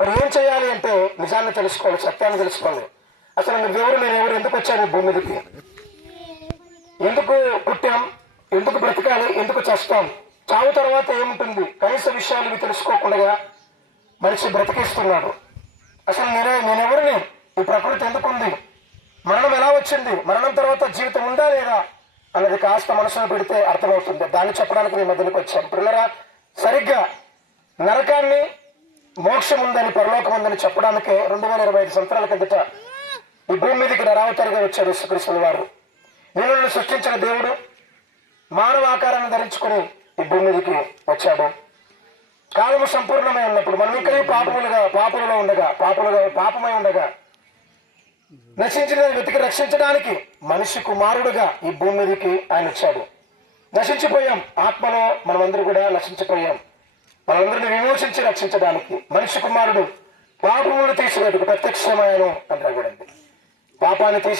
మరి ఏం చేయాలి అంటే నిజాన్ని తెలుసుకోవాలి, సత్యాన్ని తెలుసుకోవాలి. అసలు నువ్వెవరు, నేనెవరు, ఎందుకు వచ్చాను భూమి మీదకి, ఎందుకు పుట్టాం, ఎందుకు బ్రతకాలి, ఎందుకు చస్తాం, చావు తర్వాత ఏముంటుంది, కనీస విషయాలు ఇవి తెలుసుకోకుండా మనిషి బ్రతికిస్తున్నాడు. అసలు నేనెవరిని, ఈ ప్రకృతి ఎందుకుంది, మరణం ఎలా వచ్చింది, మరణం తర్వాత జీవితం ఉందా లేదా అన్నది కాస్త మనసులో పెడితే అర్థమవుతుంది. దాన్ని చెప్పడానికి మీ మధ్యలోకి వచ్చాం. పిల్లరా, సరిగ్గా నరకాన్ని, మోక్షం ఉందని, పరలోకం ఉందని చెప్పడానికే 2025 సంవత్సరాల కిందట ఈ భూమి మీదకి నరావతారిగా వచ్చాడు యేసుక్రీస్తు వారు. నిన్ను సృష్టించిన దేవుడు మానవ ఆకారాన్ని ధరించుకుని ఈ భూమి మీదకి వచ్చాడు. కాలము సంపూర్ణమై ఉన్నప్పుడు మనం ఇంకా పాపమై ఉండగా నశించిన వెతికి రక్షించడానికి మనిషి కుమారుడుగా ఈ భూమి మీదకి ఆయన వచ్చాడు. నశించిపోయాం, ఆత్మలో మనమందరూ కూడా నశించిపోయాం. మనందరిని విమోచించి రక్షించడానికి మనిషి కుమారుడు పాపములను తీసివేటుకు ప్రత్యక్షమయ్యాను అంటారు. పాపాన్ని తీసి